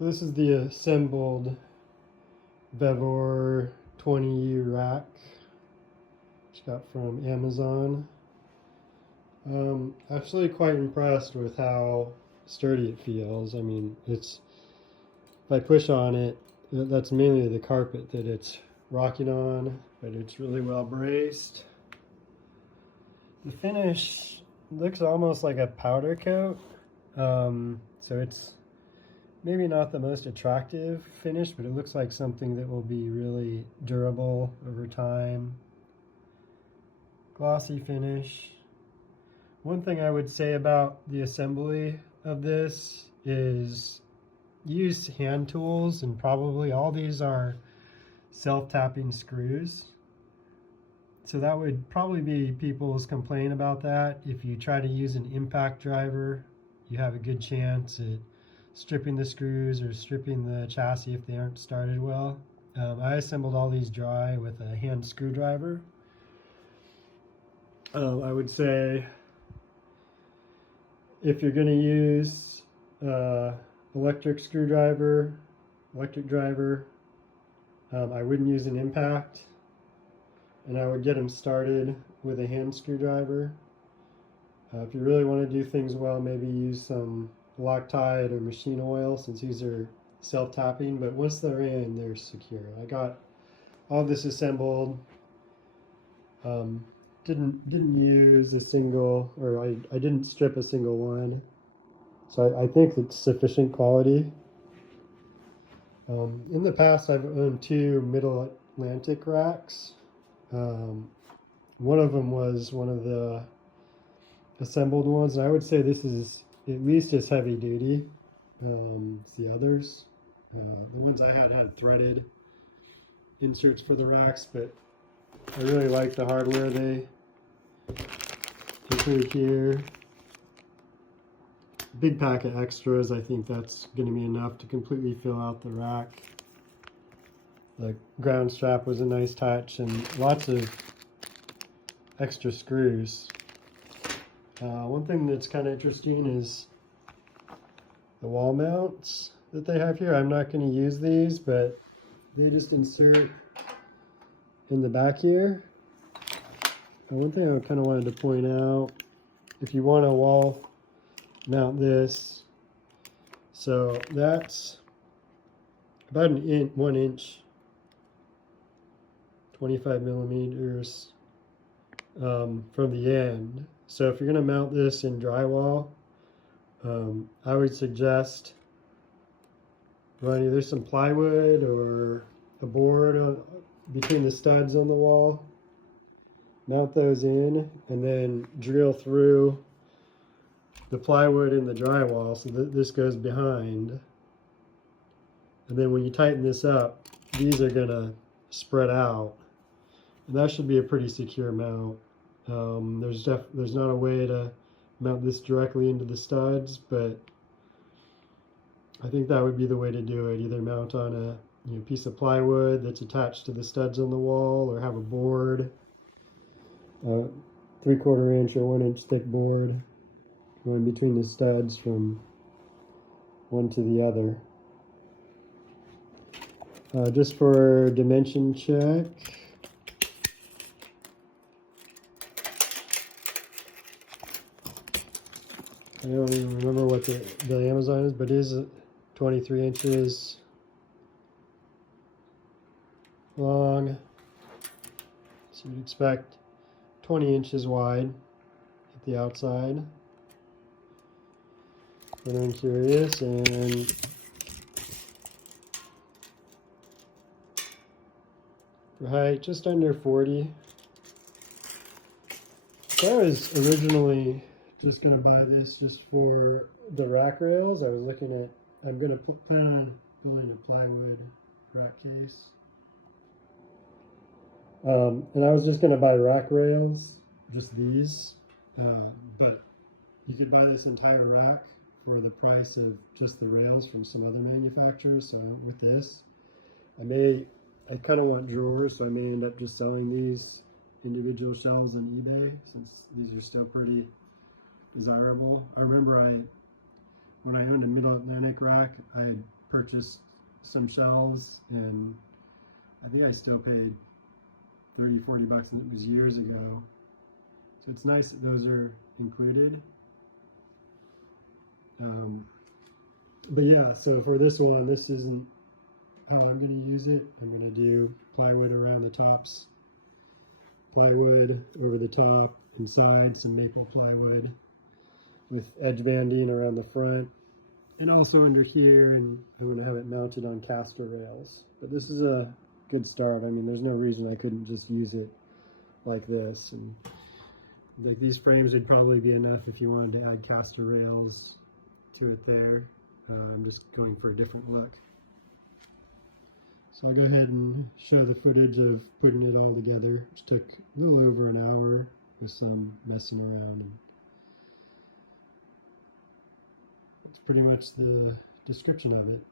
So this is the assembled Vevor 20U rack, which I got from Amazon. Actually quite impressed with how sturdy it feels. I mean, if I push on it, that's mainly the carpet that it's rocking on, but it's really well braced. The finish looks almost like a powder coat, so it's maybe not the most attractive finish, but it looks like something that will be really durable over time. Glossy finish. One thing I would say about the assembly of this is use hand tools, and probably all these are self-tapping screws. So that would probably be people's complaint about that. If you try to use an impact driver, you have a good chance at stripping the screws or stripping the chassis if they aren't started well. I assembled all these dry with a hand screwdriver. I would say if you're going to use electric driver, I wouldn't use an impact, and I would get them started with a hand screwdriver. If you really want to do things well, maybe use some Loctite or machine oil, since these are self-tapping, but once they're in, they're secure. I got all this assembled. Didn't use a single, or I didn't strip a single one, so I think it's sufficient quality. In the past, I've owned two Middle Atlantic racks. One of them was one of the assembled ones, and I would say this is at least as heavy duty as the others. The ones I had threaded inserts for the racks, but I really like the hardware they include here. Big pack of extras. I think that's going to be enough to completely fill out the rack. The ground strap was a nice touch, and lots of extra screws. One thing that's kind of interesting is the wall mounts that they have here. I'm not going to use these, but they just insert in the back here. One thing I kind of wanted to point out, if you want to wall mount this, so that's about 1 inch, 25 millimeters from the end. So if you're going to mount this in drywall, I would suggest running either some plywood or a board between the studs on the wall. Mount those in, and then drill through the plywood in the drywall so that this goes behind. And then when you tighten this up, these are going to spread out, and that should be a pretty secure mount. There's not a way to mount this directly into the studs, but I think that would be the way to do it. Either mount on a piece of plywood that's attached to the studs on the wall, or have a board, 3/4 inch or 1 inch thick board going between the studs from one to the other. Just for dimension check, I don't even remember what the Amazon is, but it is 23 inches long. So you'd expect 20 inches wide at the outside. But I'm curious, and for height, just under 40. So I was originally just going to buy this just for the rack rails. I was looking at, I'm going to plan on building a plywood rack case. And I was just going to buy rack rails, just these, but you could buy this entire rack for the price of just the rails from some other manufacturers. So with this, I kind of want drawers, so I may end up just selling these individual shelves on eBay, since these are still pretty desirable. I remember when I owned a Middle Atlantic rack, I purchased some shelves, and I think I still paid 30-40 bucks, and it was years ago. So it's nice that those are included. But yeah, so for this one, this isn't how I'm going to use it. I'm going to do plywood around the tops, plywood over the top, inside some maple plywood with edge banding around the front, and also under here, and I'm going to have it mounted on caster rails. But this is a good start. I mean, there's no reason I couldn't just use it like this. And like these frames would probably be enough if you wanted to add caster rails to it there. I'm just going for a different look. So I'll go ahead and show the footage of putting it all together, which took a little over an hour with some messing around. And it's pretty much the description of it.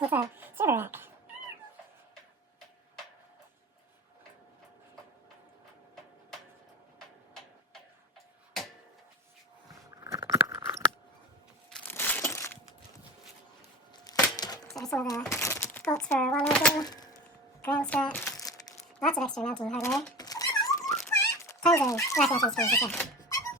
with a server rack. So here's some of the bolts for wall mounting, ground strap, lots of extra mounting hardware, tons of rack mounting screws as well.